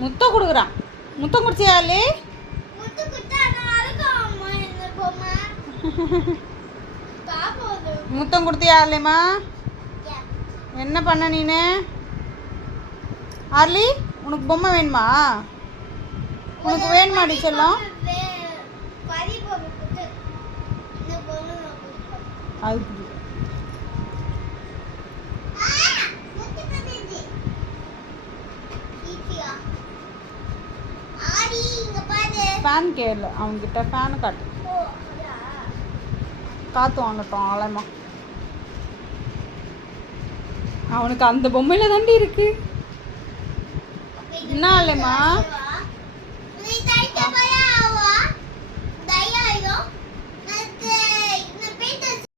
முத்தம் கொடுக்குறான். முத்தம் குடிச்சியா அல்லி? முத்தம் கொடுத்தியா அல்லிம்மா? என்ன பண்ண நீனு? ஆர்லி உனக்கு பொம்மை வேணுமா? உனக்கு வேணுமாடி செல்லம்? அது ஃபேன் கேளு அவன்கிட்ட. ஃபேனு காட்டு. காற்று வாங்கட்டும் ஆழமா. அவனுக்கு அந்த பொம்மையில தாண்டி இருக்கு. என்ன ஆலைமா?